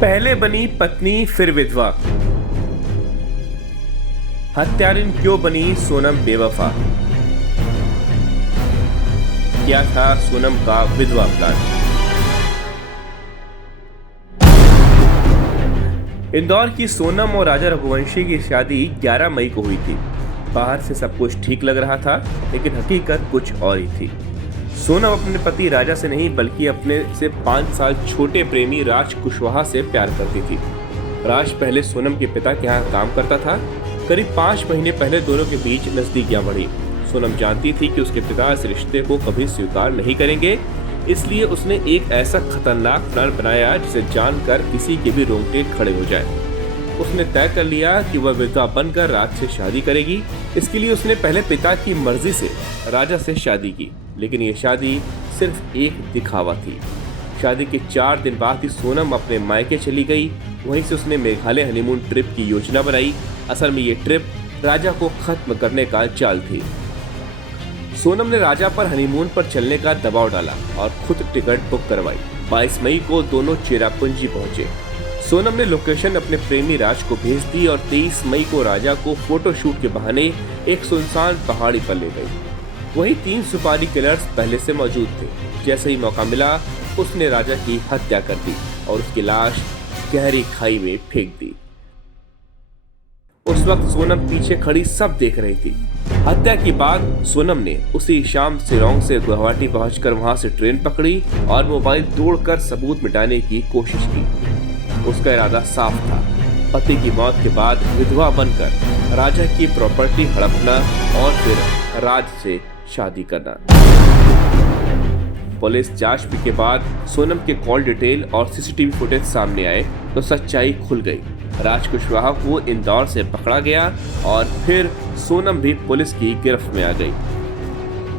पहले बनी पत्नी फिर विधवा। हत्यारिन क्यों बनी सोनम बेवफा? क्या था सोनम का विधवा प्लान? इंदौर की सोनम और राजा रघुवंशी की शादी 11 मई को हुई थी। बाहर से सब कुछ ठीक लग रहा था, लेकिन हकीकत कुछ और ही थी। सोनम अपने पति राजा से नहीं बल्कि अपने से 5 साल छोटे प्रेमी राज कुशवाहा से प्यार करती थी। राज पहले सोनम के पिता के यहाँ काम करता था। करीब 5 महीने पहले दोनों के बीच नजदीकियां बढ़ी। सोनम जानती थी कि उसके पिता इस रिश्ते को कभी स्वीकार नहीं करेंगे, इसलिए उसने एक ऐसा खतरनाक प्लान बनाया जिसे जानकर किसी के भी रोंगटे खड़े हो जाए। उसने तय कर लिया कि वह विधवा बनकर राज से शादी करेगी। इसके लिए उसने पहले पिता की मर्जी से राजा से शादी की, लेकिन ये शादी सिर्फ एक दिखावा थी। शादी के 4 दिन बाद ही सोनम अपने मायके चली गई। वहीं से उसने मेघालय हनीमून ट्रिप की योजना बनाई। असल में ये ट्रिप राजा को खत्म करने का चाल थी। सोनम ने राजा पर हनीमून पर चलने का दबाव डाला और खुद टिकट बुक करवाई। 22 मई को दोनों चेरापूंजी पहुंचे। सोनम ने लोकेशन अपने प्रेमी राज को भेज दी और 23 मई को राजा को फोटोशूट के बहाने एक सुनसान पहाड़ी पर ले गई। वहीं 3 सुपारी किलर्स पहले से मौजूद थे। जैसे ही मौका मिला, उसने राजा की हत्या कर दी और उसकी लाश गहरी खाई में फेंक दी। उस वक्त सोनम पीछे खड़ी सब देख रही थी। हत्या के बाद सोनम ने उसी शाम शिलांग से गुवाहाटी पहुंचकर वहां से ट्रेन पकड़ी और मोबाइल तोड़कर सबूत मिटाने की कोशिश की। उसका इरादा साफ था, पति की मौत के बाद विधवा बनकर राजा की प्रॉपर्टी हड़पना और फिर राज से शादी करना। पुलिस जांच के बाद सोनम के कॉल डिटेल और सीसीटीवी फुटेज सामने आए तो सच्चाई खुल गई। राज कुशवाहा को इंदौर से पकड़ा गया और फिर सोनम भी पुलिस की गिरफ्त में आ गई।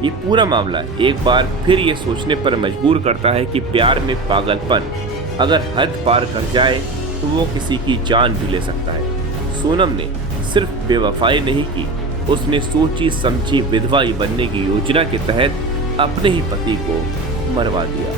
ये पूरा मामला एक बार फिर ये सोचने पर मजबूर करता है कि प्यार में पागलपन अगर हद पार कर जाए तो वो किसी की जान भी ले सकता है। सोनम ने सिर्फ बेवफाई नहीं की, उसने सोची समझी विधवा बनने की योजना के तहत अपने ही पति को मरवा दिया।